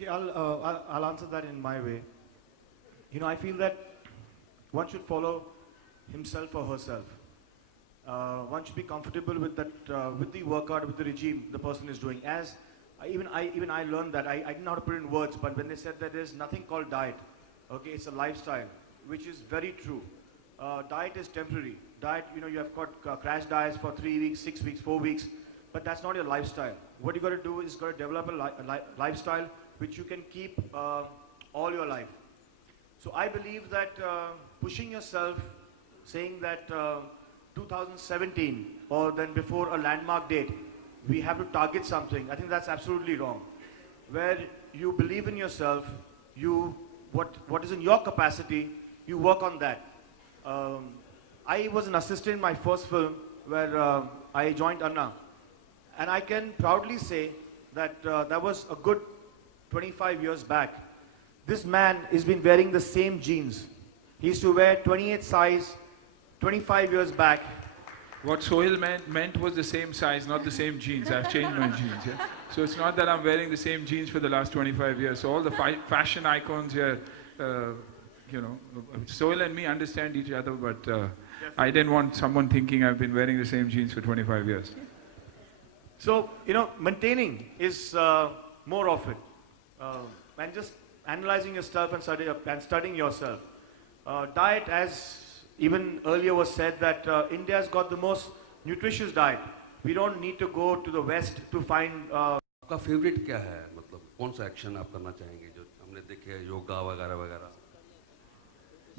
Okay, I'll answer that in my way. You know, I feel that one should follow himself or herself. One should be comfortable with that, with the workout, with the regime the person is doing. As even I learned that. I didn't know how to put it in words, but when they said that there's nothing called diet, okay, it's a lifestyle, which is very true. Diet is temporary. Diet, you know, you have got crash diets for 3 weeks, 6 weeks, 4 weeks, but that's not your lifestyle. What you got to do is got to develop a lifestyle which you can keep all your life. So I believe that pushing yourself, saying that 2017 or then before a landmark date, we have to target something, I think that's absolutely wrong. Where you believe in yourself, what is in your capacity, you work on that. I was an assistant in my first film where I joined Anna. And I can proudly say that that was a good 25 years back. This man has been wearing the same jeans. He used to wear 28 size 25 years back. What Sohail meant was the same size, not the same jeans. I've changed my jeans. Yeah? So it's not that I'm wearing the same jeans for the last 25 years. So all the fashion icons here, you know, Sohail and me understand each other, but I didn't want someone thinking I've been wearing the same jeans for 25 years. So, you know, maintaining is more of it. And just analyzing yourself and studying yourself. Diet, as even earlier was said, that India's got the most nutritious diet. We don't need to go to the West to find... आपका favourite क्या है, मतलब कौन सा action आप करना चाहेंगे जो हमने देखे हैं, योगा वगैरह वगैरह?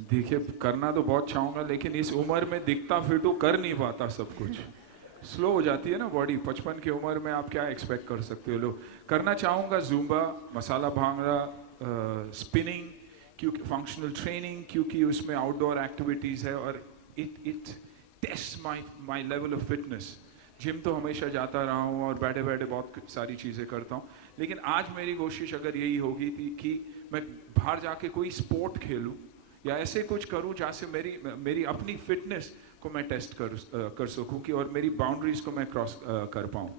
देखिए, करना तो बहुत चाहूँगा, लेकिन इस उम्र में दिखता फिटू कर नहीं पाता सब कुछ. स्लो हो जाती है ना बॉडी. 55 की उम्र में आप क्या एक्सपेक्ट कर सकते हो लोग. करना चाहूँगा जुम्बा, मसाला भांगड़ा, स्पिनिंग, क्योंकि फंक्शनल ट्रेनिंग, क्योंकि उसमें आउटडोर एक्टिविटीज़ है और it taste my level of fitness. Gym तो हमेशा जाता रहा हूँ और बैठे बैठे बहुत सारी चीज़ें करता हूँ, लेकिन आज मेरी कोशिश अगर यही होगी थी कि मैं बाहर जाके कोई स्पोर्ट खेलूँ या ऐसे कुछ करूँ जहाँ से मेरी अपनी फिटनेस को मैं टेस्ट कर सकूँ कि और मेरी बाउंड्रीज को मैं क्रॉस कर पाऊँ.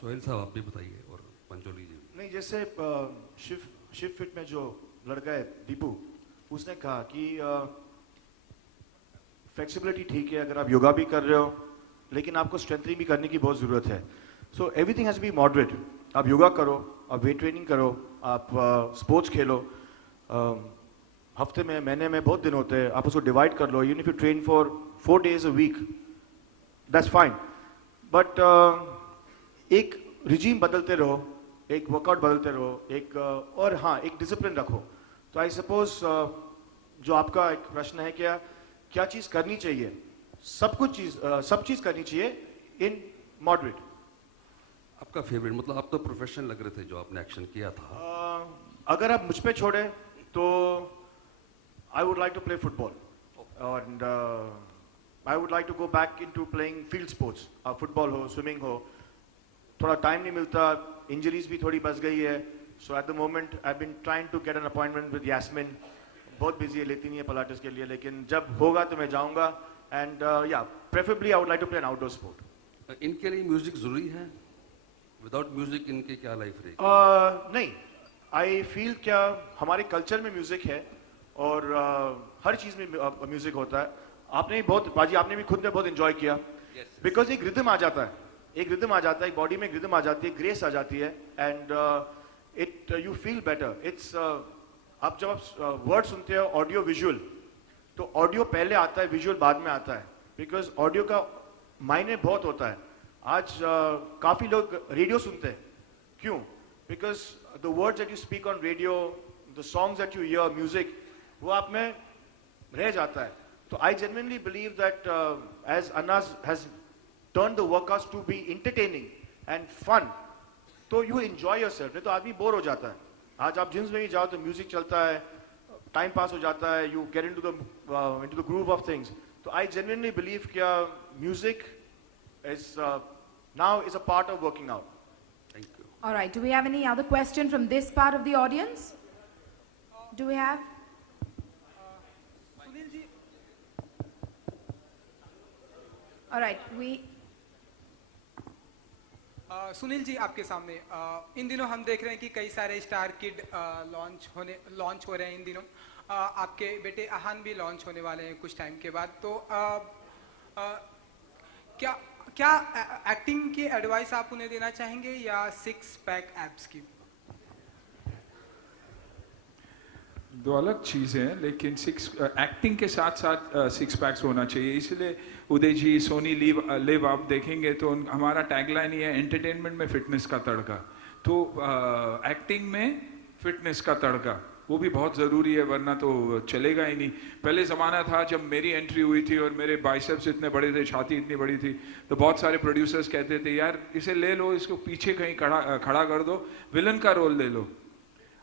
सोहेल साहब आप भी बताइए और पंचोली जी. नहीं, जैसे शिव फिट में जो लड़का है दीपू, उसने कहा कि फ्लेक्सिबिलिटी ठीक है अगर आप योगा भी कर रहे हो, लेकिन आपको स्ट्रेंथनिंग भी करने की बहुत ज़रूरत है. So everything has to be moderate. आप योगा करो, आप वेट ट्रेनिंग करो, आप स्पोर्ट्स खेलो. हफ्ते में, महीने में बहुत दिन होते हैं, आप उसको डिवाइड कर लो. Even if you train for 4 days a week, that's fine. But एक रिजीम बदलते रहो, एक वर्कआउट बदलते रहो, एक और हाँ, एक डिसिप्लिन रखो. तो आई सपोज जो आपका एक प्रश्न है, क्या चीज़ करनी चाहिए, सब चीज़ करनी चाहिए इन मॉडरेट. आपका फेवरेट, मतलब आप तो प्रोफेशनल लग रहे थे जो आपने एक्शन किया था. अगर आप मुझ पे छोड़े तो I would like to play football and I would like to go back into playing field sports. Football हो, स्विमिंग हो. थोड़ा टाइम नहीं मिलता, इंजरीज भी थोड़ी बच गई है. So at the moment I been trying to get an appointment with Yasmin. बहुत बिजी है, लेती नहीं है पिलाटेस के लिए, लेकिन जब होगा तो मैं जाऊंगा. एंड या preferably I would like to play an outdoor sport. इनके लिए म्यूजिक जरूरी है? विदाउट म्यूजिक इनके क्या लाइफ रहेगी? नहीं, आई फील क्या हमारे कल्चर में म्यूजिक है और हर चीज़ में म्यूजिक होता है. आपने भी बहुत, बाजी आपने भी खुद ने बहुत एंजॉय किया, बिकॉज एक रिदम आ जाता है, एक बॉडी में एक रिदम आ जाती है, ग्रेस आ जाती है, and it you feel better. It's आप जब आप वर्ड सुनते हो ऑडियो विजुअल, तो ऑडियो पहले आता है, विजुअल बाद में आता है, बिकॉज ऑडियो का मायने बहुत होता है. आज काफ़ी लोग रेडियो सुनते हैं. क्यों? Because the words that you speak on radio, the songs that you hear, music, वो आप में रह जाता है. तो I genuinely believe that as अनाज has turn the workouts to be entertaining and fun, तो यू एंजॉय योरसेल्फ. नहीं तो आदमी बोर हो जाता है. आज आप जिम्स में भी जाओ तो म्यूजिक चलता है, टाइम पास हो जाता है, you get into the groove of things. तो आई जेन्युइनली बिलीव कि music is now is a part of working out. Thank you. All right, do we have any other question from this part of the audience? Do we have? All right, Sunil ji आपके सामने इन दिनों हम देख रहे हैं कि कई सारे स्टार किड लॉन्च हो रहे हैं इन दिनों। आपके बेटे आहान भी लॉन्च होने वाले हैं कुछ टाइम के बाद। तो क्या क्या एक्टिंग की एडवाइस आप उन्हें देना चाहेंगे या 6 पैक एब्स की? दो अलग चीज़ें हैं, लेकिन एक्टिंग के साथ साथ 6 पैक्स होना चाहिए। इसलिए उदय जी सोनी लिव आप देखेंगे तो हमारा टैगलाइन ही है एंटरटेनमेंट में फिटनेस का तड़का। तो एक्टिंग में फिटनेस का तड़का वो भी बहुत ज़रूरी है, वरना तो चलेगा ही नहीं। पहले ज़माना था जब मेरी एंट्री हुई थी और मेरे बाइसेप्स इतने बड़े थे, छाती इतनी बड़ी थी, तो बहुत सारे प्रोड्यूसर्स कहते थे यार इसे ले लो, इसको पीछे कहीं खड़ा कर दो, विलन का रोल ले लो।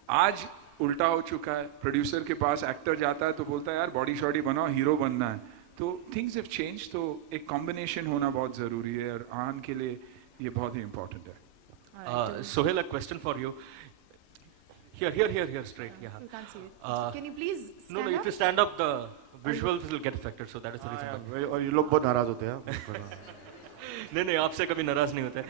आज उल्टा हो चुका है, प्रोड्यूसर के पास एक्टर जाता है तो बोलता है यार बॉडी शॉडी बनाओ, हीरो बनना है। तो थिंग्स हैव चेंज, तो एक कॉम्बिनेशन होना बहुत ज़रूरी है और आन के लिए ये बहुत ही इम्पोर्टेंट है। Sohail, a question for you. Here, straight. Yeah. You can't see it. Can you please stand No, up? if you stand up, the visuals will get affected. So that is the reason. why. और ये लोग बहुत नाराज होते हैं। नहीं, आपसे कभी नाराज नहीं होते।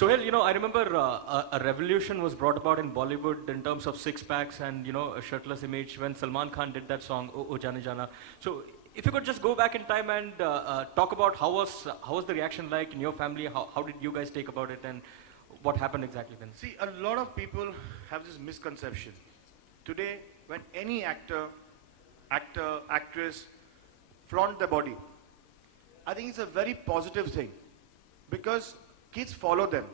Sohail, I remember a revolution was brought about in Bollywood in terms of 6 packs and a shirtless image when Salman Khan did that song "O Jaane Jana." So if you could just go back in time and talk about how was the reaction like in your family? How did you guys take about it and what happened exactly then? See, a lot of people have this misconception. Today, when any actor, actress flaunt their body, I think it's a very positive thing because kids follow them.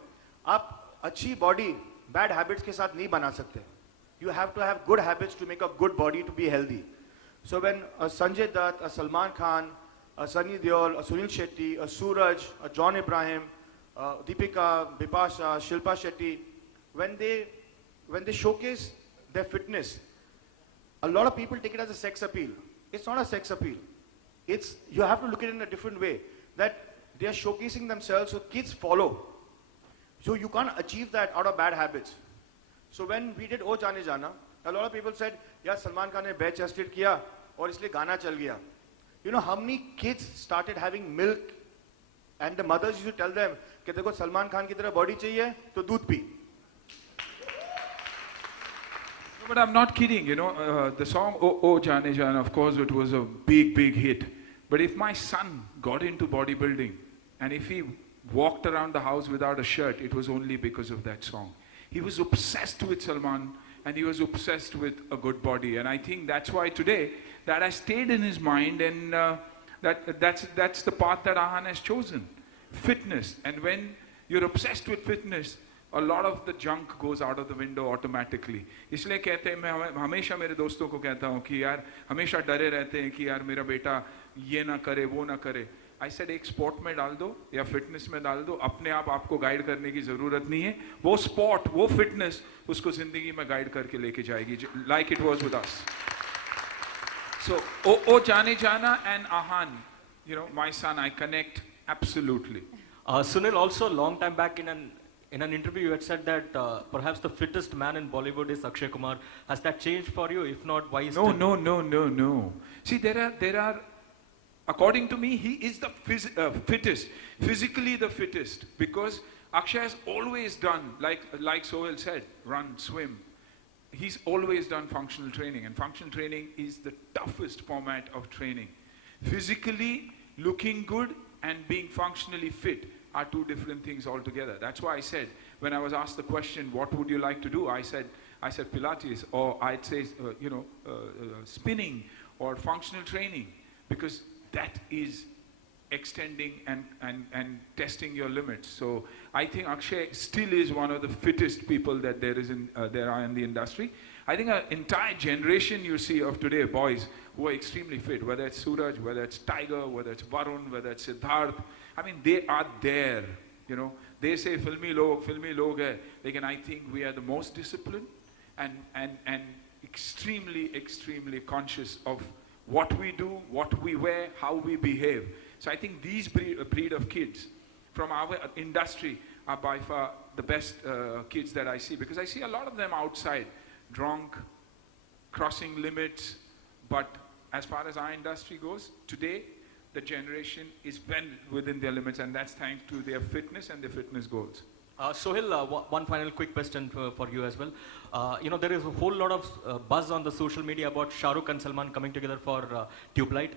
आप अच्छी body bad habits के साथ नहीं बना सकते. You have to have good habits to make a good body to be healthy. So when a Sanjay Dutt, a Salman Khan, a Sunny Deol, a Sunil Shetty, a Suraj, a John Abraham, Deepika, Bipasha, Shilpa Shetty, when they showcase their fitness, a lot of people take it as a sex appeal. It's not a sex appeal. You have to look at it in a different way, that they are showcasing themselves so kids follow. So you can't achieve that out of bad habits. So when we did O Jaane Jana, a lot of people said, yeah, Salman Khan ne bare chested kiya aur isliye gana chal gaya. You know how many kids started having milk and the mothers used to tell them कि देखो सलमान खान की तरह body चाहिए तो दूध P. But I'm not kidding, the song O Jaane Jana, of course it was a big hit. But if my son got into bodybuilding and if he walked around the house without a shirt, it was only because of that song. He was obsessed with Salman and he was obsessed with a good body. And I think that's why today that has stayed in his mind, and that's the path that Ahan has chosen. Fitness. And when you're obsessed with fitness, a lot of the junk goes out of the window automatically. इसलिए कहते हैं, मैं हमेशा मेरे दोस्तों को कहता हूँ कि यार हमेशा डरे रहते हैं कि यार मेरा बेटा ये ना करे वो ना करे. I said एक स्पोर्ट में डाल दो या फिटनेस में डाल दो, अपने आप आपको गाइड करने की जरूरत नहीं है. वो स्पोर्ट, वो फिटनेस उसको जिंदगी में गाइड करके लेके जाएगी, like it was with us. So O Jaane Jana and Ahan, my son, I connect absolutely. Sunil, also a long time back in an interview you had said that perhaps the fittest man in Bollywood is Akshay Kumar. Has that changed for you? If not, why is it? No. See, there are, according to me, he is the fittest, physically the fittest, because Akshay has always done, like Sohail said, run, swim. He's always done functional training, and functional training is the toughest format of training. Physically looking good and being functionally fit are two different things altogether. That's why I said, when I was asked the question, what would you like to do? I said Pilates, or I'd say, spinning or functional training, because that is extending and testing your limits. So I think Akshay still is one of the fittest people that there are in the industry. I think an entire generation you see of today, boys who are extremely fit, whether it's Suraj, whether it's Tiger, whether it's Varun, whether it's Siddharth. I mean, they are there, They say filmi log hai, lekin I think we are the most disciplined and extremely conscious of what we do, what we wear, how we behave. So I think these breed of kids from our industry are by far the best kids that I see, because I see a lot of them outside, drunk, crossing limits. But as far as our industry goes, today the generation is well within their limits, and that's thanks to their fitness and their fitness goals. Sohail, one final quick question for you as well. You know, there is a whole lot of buzz on the social media about Shah Rukh and Salman coming together for Tube Light.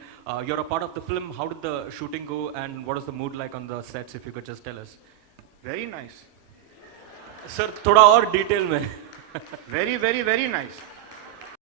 You're a part of the film. How did the shooting go, and what is the mood like on the sets? If you could just tell us. Very nice. Sir, थोड़ा और detail में. Very, very, very nice.